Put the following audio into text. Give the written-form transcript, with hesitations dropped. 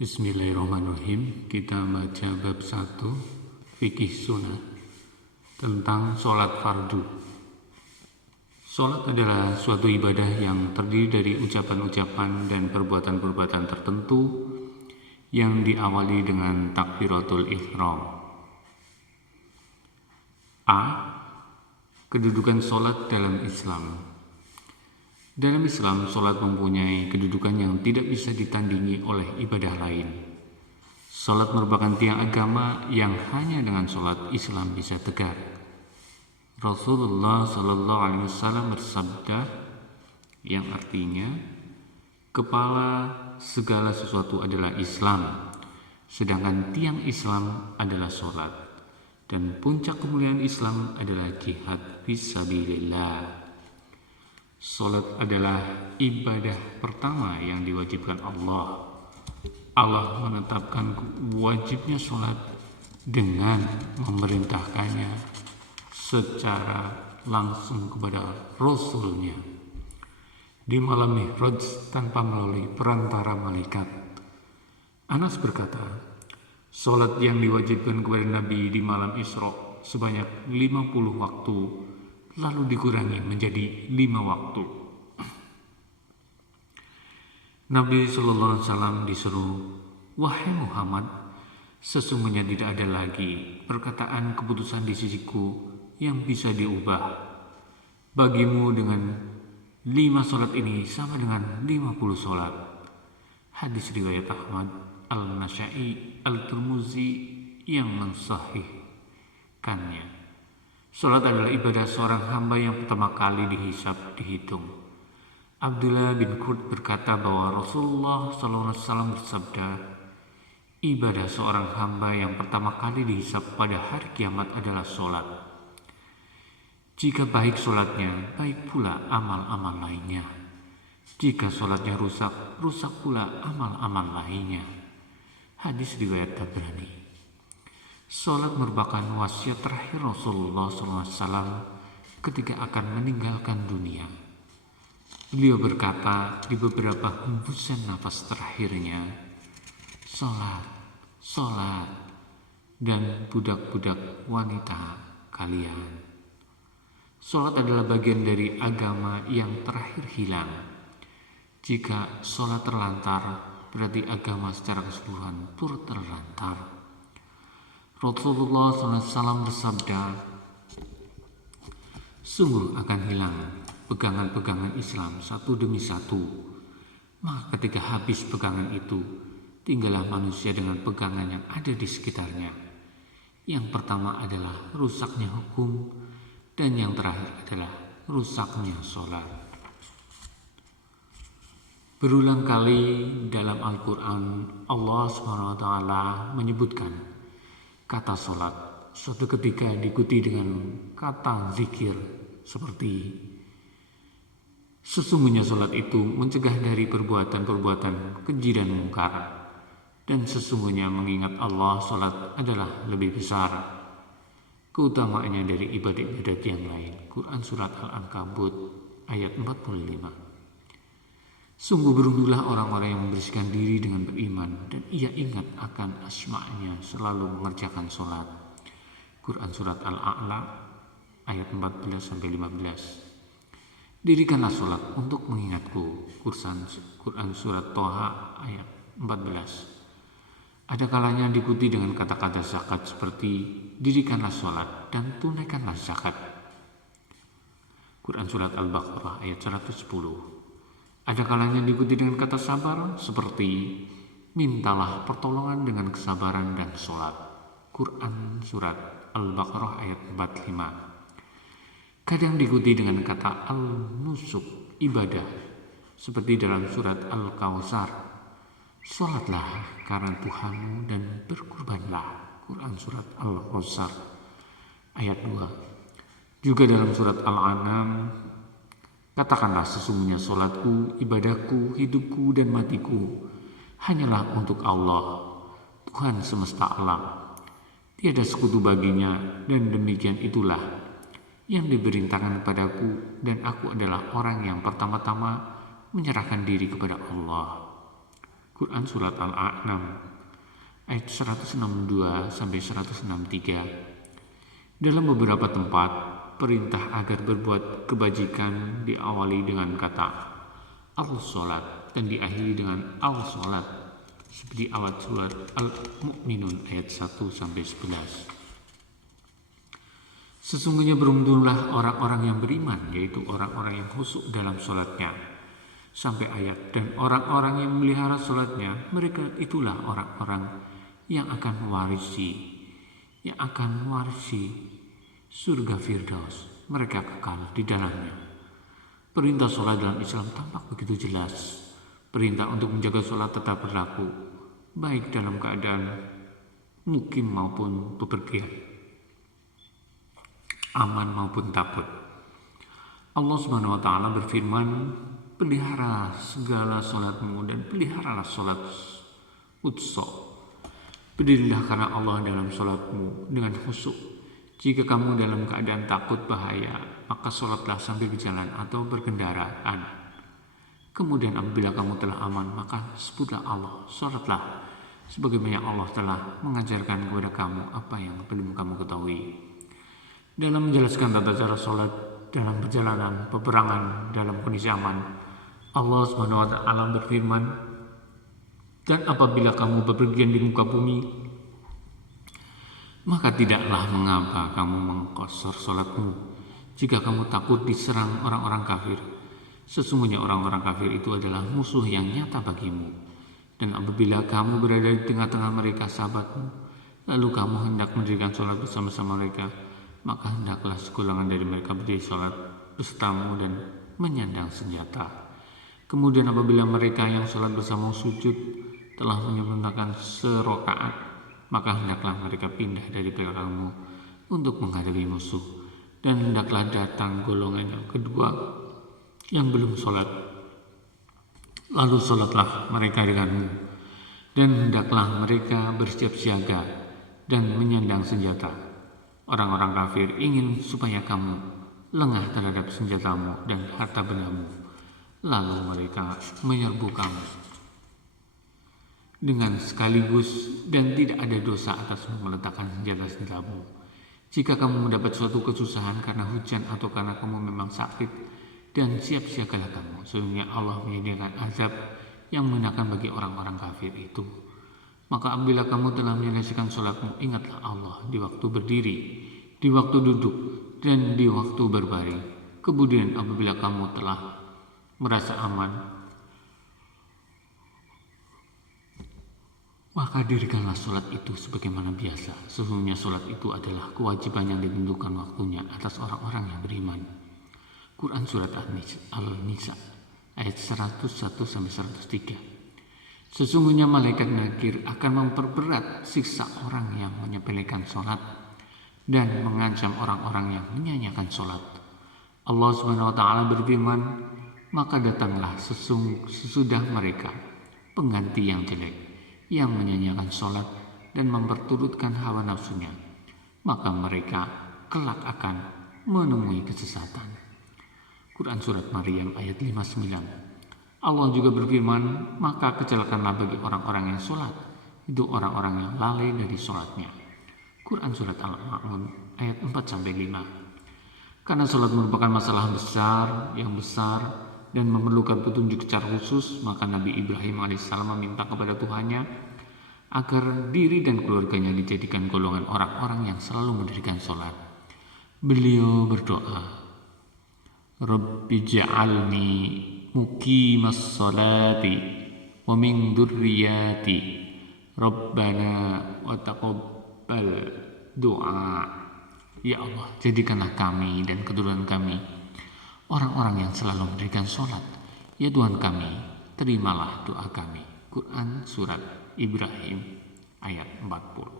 Bismillahirrahmanirrahim. Kita baca bab 1 fikih sunnah tentang sholat fardu. Sholat adalah suatu ibadah yang terdiri dari ucapan-ucapan dan perbuatan-perbuatan tertentu yang diawali dengan takbiratul ihram. A. Kedudukan sholat dalam Islam. Dalam Islam, sholat mempunyai kedudukan yang tidak bisa ditandingi oleh ibadah lain. Sholat merupakan tiang agama yang hanya dengan sholat Islam bisa tegak. Rasulullah SAW bersabda, yang artinya, kepala segala sesuatu adalah Islam, sedangkan tiang Islam adalah sholat, dan puncak kemuliaan Islam adalah jihad fisabilillah. Salat adalah ibadah pertama yang diwajibkan Allah. Allah menetapkan wajibnya salat dengan memerintahkannya secara langsung kepada Rasulnya di malam Mi'raj tanpa melalui perantara malaikat. Anas berkata, salat yang diwajibkan kepada Nabi di malam Isra sebanyak 50 waktu lalu dikurangi menjadi 5 waktu. Nabi SAW disuruh, wahai Muhammad, sesungguhnya tidak ada lagi perkataan keputusan di sisiku yang bisa diubah. Bagimu dengan 5 sholat ini sama dengan 50 sholat. Hadis riwayat Ahmad, Al-Nasya'i, Al-Tirmizi yang mensahihkannya. Salat adalah ibadah seorang hamba yang pertama kali dihitung. Abdullah bin Qurt berkata bahwa Rasulullah SAW bersabda, ibadah seorang hamba yang pertama kali dihisab pada hari kiamat adalah salat. Jika baik salatnya, baik pula amal-amal lainnya. Jika salatnya rusak, rusak pula amal-amal lainnya. Hadis riwayat Tabrani. Salat merupakan wasiat terakhir Rasulullah SAW ketika akan meninggalkan dunia. Beliau berkata di beberapa hembusan nafas terakhirnya, salat, salat, dan budak-budak wanita kalian. Salat adalah bagian dari agama yang terakhir hilang. Jika salat terlantar, berarti agama secara keseluruhan turut terlantar. Rasulullah SAW bersabda, sungguh akan hilang pegangan-pegangan Islam satu demi satu. Maka ketika habis pegangan itu, tinggallah manusia dengan pegangan yang ada di sekitarnya. Yang pertama adalah rusaknya hukum, dan yang terakhir adalah rusaknya sholat. Berulang kali dalam Al-Quran, Allah SWT menyebutkan kata sholat suatu ketika diikuti dengan kata zikir seperti sesungguhnya sholat itu mencegah dari perbuatan-perbuatan keji dan mungkar, dan sesungguhnya mengingat Allah sholat adalah lebih besar keutamaannya dari ibadat-ibadat yang lain. Quran Surat Al-Ankabut ayat 45. Sungguh beruntunglah orang-orang yang membersihkan diri dengan beriman dan ia ingat akan asma-Nya selalu mengerjakan sholat. Quran Surat Al-A'la ayat 14-15. Dirikanlah sholat untuk mengingatku. Quran Surat Toha ayat 14. Ada kalanya diikuti dengan kata-kata zakat seperti dirikanlah sholat dan tunaikanlah zakat. Quran Surat Al-Baqarah ayat 110. Ada kalanya diikuti dengan kata sabar seperti mintalah pertolongan dengan kesabaran dan sholat. Quran Surat Al-Baqarah ayat 45. Kadang diikuti dengan kata al-nusuk, ibadah, seperti dalam surat Al-Kawthar. Sholatlah karena Tuhanmu dan berkurbanlah. Quran Surat Al-Kawthar ayat 2. Juga dalam surat Al-An'am, katakanlah sesungguhnya sholatku, ibadahku, hidupku, dan matiku hanyalah untuk Allah, Tuhan semesta alam. Tiada sekutu baginya, dan demikian itulah yang diperintahkan kepadaku, dan aku adalah orang yang pertama-tama menyerahkan diri kepada Allah. Quran Surat Al-A'nam ayat 162 sampai 163. Dalam beberapa tempat, perintah agar berbuat kebajikan diawali dengan kata al-sholat dan diakhiri dengan al-sholat, seperti awal surat Al-Mu'minun ayat 1 sampai 11. Sesungguhnya beruntunglah orang-orang yang beriman, yaitu orang-orang yang khusyuk dalam sholatnya, sampai ayat, dan orang-orang yang memelihara sholatnya, mereka itulah orang-orang yang akan mewarisi surga Firdaus, mereka kekal di dalamnya. Perintah sholat dalam Islam tampak begitu jelas. Perintah untuk menjaga sholat tetap berlaku, baik dalam keadaan mukim maupun bepergian, aman maupun takut. Allah Subhanahu wa Ta'ala berfirman, pelihara segala sholatmu dan peliharalah sholat wusta. Berdirilah karena Allah dalam sholatmu dengan khusyuk. Jika kamu dalam keadaan takut bahaya, maka sholatlah sambil berjalan atau berkendaraan. Kemudian apabila kamu telah aman, maka sebutlah Allah, sholatlah sebagaimana Allah telah mengajarkan kepada kamu apa yang belum kamu ketahui. Dalam menjelaskan tata cara sholat dalam perjalanan peperangan dalam kondisi aman, Allah Subhanahu wa Ta'ala berfirman, dan apabila kamu bepergian di muka bumi, maka tidaklah mengapa kamu mengqashar sholatmu jika kamu takut diserang orang-orang kafir. Sesungguhnya orang-orang kafir itu adalah musuh yang nyata bagimu. Dan apabila kamu berada di tengah-tengah mereka sahabatmu, lalu kamu hendak mendirikan sholat bersama-sama mereka, maka hendaklah segolongan dari mereka berdiri sholat besertamu dan menyandang senjata. Kemudian apabila mereka yang sholat bersama sujud telah menyempurnakan serokaat, maka hendaklah mereka pindah dari belakangmu untuk menghadapi musuh. Dan hendaklah datang golongan yang kedua yang belum sholat, lalu sholatlah mereka denganmu. Dan hendaklah mereka bersiap siaga dan menyandang senjata. Orang-orang kafir ingin supaya kamu lengah terhadap senjatamu dan harta bendamu, lalu mereka menyerbu kamu dengan sekaligus, dan tidak ada dosa atas meletakkan senjata-senjatamu. Jika kamu mendapat suatu kesusahan karena hujan atau karena kamu memang sakit, dan siap-siagalah kamu, sesungguhnya Allah menyediakan azab yang mengenakan bagi orang-orang kafir itu. Maka apabila kamu telah menyelesaikan sholatmu, ingatlah Allah di waktu berdiri, di waktu duduk, dan di waktu berbaring. Kemudian apabila kamu telah merasa aman, maka dirikanlah sholat itu sebagaimana biasa. Sesungguhnya sholat itu adalah kewajiban yang ditentukan waktunya atas orang-orang yang beriman. Quran Surat Al-Nisa ayat 101-103. Sesungguhnya malaikat nakir akan memperberat siksa orang yang menyepelekan sholat dan mengancam orang-orang yang menyanyiakan sholat. Allah Subhanahu wa Ta'ala berfirman, maka datanglah sesudah mereka pengganti yang jelek, yang menyanyiakan sholat dan memperturutkan hawa nafsunya, maka mereka kelak akan menemui kesesatan. Quran Surat Maryam ayat 59. Allah juga berfirman, maka kecelakaanlah bagi orang-orang yang sholat, itu orang-orang yang lalai dari sholatnya. Quran Surat Al-Ma'un ayat 4-5. Karena sholat merupakan masalah yang besar dan memerlukan petunjuk secara khusus, maka Nabi Ibrahim alaihissalam meminta kepada Tuhannya agar diri dan keluarganya dijadikan golongan orang-orang yang selalu mendirikan sholat. Beliau berdoa, Rabbi ja'alni muqimas sholati wa min dzurriyyati Rabbana wa taqabbal doa. Ya Allah, jadikanlah kami dan keturunan kami orang-orang yang selalu mendirikan sholat. Ya Tuhan kami, terimalah doa kami. Quran Surat Ibrahim ayat 40.